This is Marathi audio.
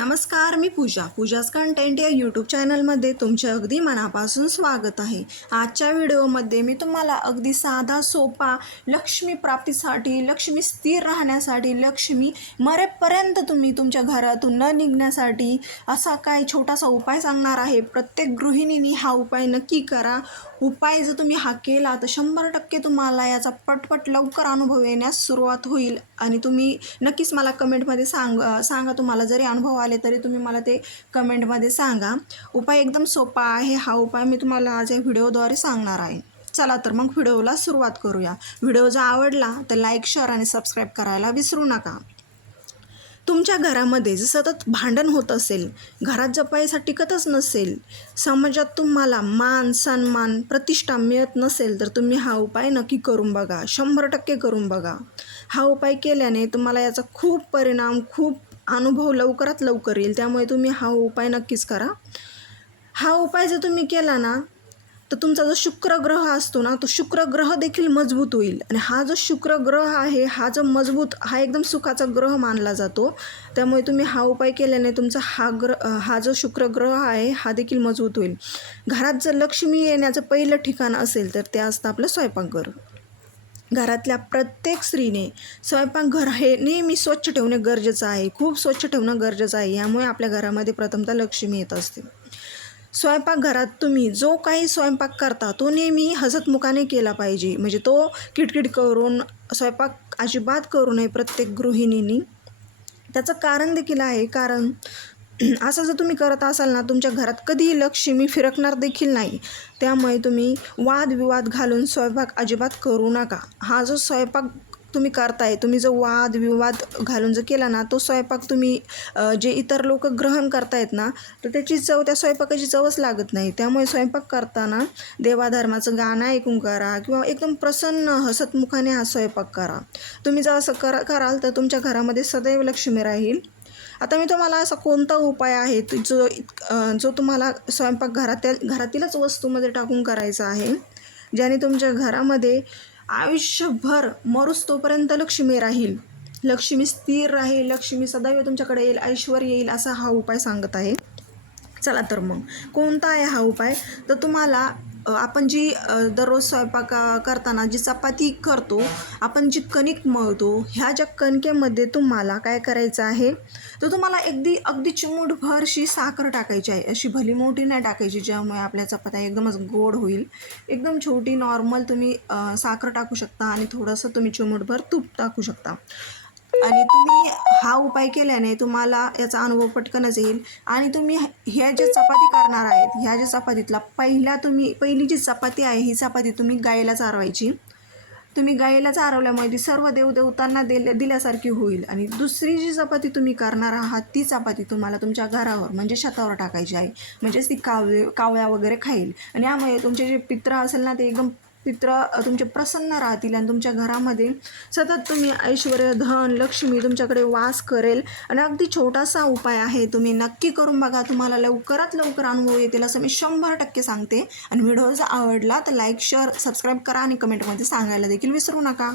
नमस्कार मी पूजा. पूजाच कंटेंट या यूट्यूब चॅनलमध्ये तुमचे अगदी मनापासून स्वागत आहे. आजच्या व्हिडिओमध्ये मी तुम्हाला अगदी साधा सोपा लक्ष्मी प्राप्तीसाठी लक्ष्मी स्थिर राहण्यासाठी लक्ष्मी मरेपर्यंत तुम्ही तुमच्या घरातून न निघण्यासाठी असा काय छोटासा उपाय सांगणार आहे? प्रत्येक गृहिणीने हा उपाय नक्की करा. उपाय जर तुम्ही हा केला तर शंभर टक्के तुम्हाला याचा पटपट लवकर अनुभव येण्यास सुरुवात होईल. आणि तुम्ही नक्कीच मला कमेंटमध्ये सांग सांगा तुम्हाला जरी अनुभव आले तरी तुम्ही मला ते कमेंटमध्ये सांगा. उपाय एकदम सोपा आहे हा उपाय. मी तुम्हाला आज या व्हिडिओद्वारे सांगणार आहे. चला तर मग व्हिडिओला सुरुवात करूया. व्हिडिओ जर आवडला तर लाईक शेअर आणि सबस्क्राईब करायला विसरू नका. तुमच्या घरामध्ये जर सतत भांडण होत असेल घरात जर पैसा टिकतच नसेल समाजात तुम्हाला मान सन्मान प्रतिष्ठा मिळत नसेल तर तुम्ही हा उपाय नक्की करून बघा. शंभर टक्के करून बघा. हा उपाय केल्याने तुम्हाला याचा खूप परिणाम खूप अनुभव लवकरात लवकर येईल. त्यामुळे तुम्ही हा उपाय नक्कीच करा. हा उपाय जर तुम्ही केला ना तर तुमचा जो शुक्र ग्रह असतो ना तो शुक्र ग्रह देखील मजबूत होईल. आणि हा जो शुक्र ग्रह आहे हा जो मजबूत हा एकदम सुखाचा ग्रह मानला जातो. त्यामुळे तुम्ही हा उपाय केल्याने तुमचा हा ग्रह हा जो शुक्र ग्रह आहे हा देखील मजबूत होईल. घरात जर लक्ष्मी येण्याचं पहिलं ठिकाण असेल तर ते असतं आपलं स्वयंपाकघर. घरातल्या प्रत्येक स्त्रीने स्वयंपाकघर हे नेहमी स्वच्छ ठेवणे गरजेचं आहे. खूप स्वच्छ ठेवणं गरजेचं आहे. यामुळे आपल्या घरामध्ये प्रथमतः लक्ष्मी येत असते. स्वयंपाकघरात तुम्ही जो काही स्वयंपाक करता तो नेहमी हसतमुखाने केला पाहिजे. म्हणजे तो किटकिट करून स्वयंपाक अजिबात करू नये प्रत्येक गृहिणींनी. त्याचं कारण देखील आहे. कारण असं जर तुम्ही करत असाल ना तुमच्या घरात कधीही लक्ष्मी फिरकणार देखील नाही. त्यामुळे तुम्ही वादविवाद घालून स्वयंपाक अजिबात करू नका. हा जो स्वयंपाक तुम्ही करताय तुम्ही जो वाद विवाद घालून जर केला ना तो स्वयंपाक तुम्ही जे इतर लोक ग्रहण करतायत ना तर त्याची चव त्या स्वयंपाकाची चवच लागत नाही. त्यामुळे स्वयंपाक करताना देवाधर्माचं गाणं ऐकून करा किंवा एकदम प्रसन्न हसतमुखाने हा स्वयंपाक करा. तुम्ही जर असं करा कराल तर तुमच्या घरामध्ये सदैव लक्ष्मी राहील. आता मी तुम्हाला असा कोणता उपाय आहे जो जो तुम्हाला स्वयंपाक घरातील घरातीलच वस्तूमध्ये टाकून करायचा आहे ज्याने तुमच्या घरामध्ये आयुष्यभर मरुस तोपर्यंत लक्ष्मी राहील लक्ष्मी स्थिर राहील लक्ष्मी सदैव तुमच्याकडे येईल ऐश्वर येईल असा हा उपाय सांगत आहे. चला तर मग कोणता आहे हा उपाय? तर तुम्हाला आपण जी दररोज स्वयंपाक करताना जी चपाती करतो आपण जी कणिक मळतो ह्या ज्या कणकेमध्ये तुम्हाला काय करायचं आहे? तर तुम्हाला अगदी अगदी चिमूटभरशी साखर टाकायची आहे. अशी भली मोठी नाही टाकायची ज्यामुळे आपल्या चपात्या एकदमच गोड होईल. एकदम छोटी नॉर्मल तुम्ही साखर टाकू शकता आणि थोडंसं तुम्ही चिमूटभर तूप टाकू शकता. आणि तुम्ही हा उपाय केल्याने तुम्हाला याचा अनुभव पटकनच येईल. आणि तुम्ही ह्या ज्या चपाती करणार आहेत ह्या ज्या चपातीतला पहिला तुम्ही पहिली जी चपाती आहे ही चपाती तुम्ही गायला चारवायची. तुम्ही गायला चारवल्यामुळे ती सर्व देवदेवतांना दिल्या दिल्यासारखी होईल. आणि दुसरी जी चपाती तुम्ही करणार आहात ती चपाती तुम्हाला तुमच्या घरावर म्हणजे छतावर टाकायची आहे. म्हणजेच ती कावळे कावळ्या वगैरे खाईल. आणि यामुळे तुमचे जे पित्र असेल ना ते एकदम पित्र तुमचे प्रसन्न राहतील आणि तुमच्या घरामध्ये सतत तुम्ही ऐश्वर धन लक्ष्मी तुमच्याकडे वास करेल. आणि अगदी छोटासा उपाय आहे तुम्ही नक्की करून बघा. तुम्हाला लवकरात लवकर अनुभव येतील असं मी शंभर टक्के सांगते. आणि व्हिडिओ जर आवडला तर लाईक शेअर सबस्क्राईब करा आणि कमेंटमध्ये सांगायला देखील विसरू नका.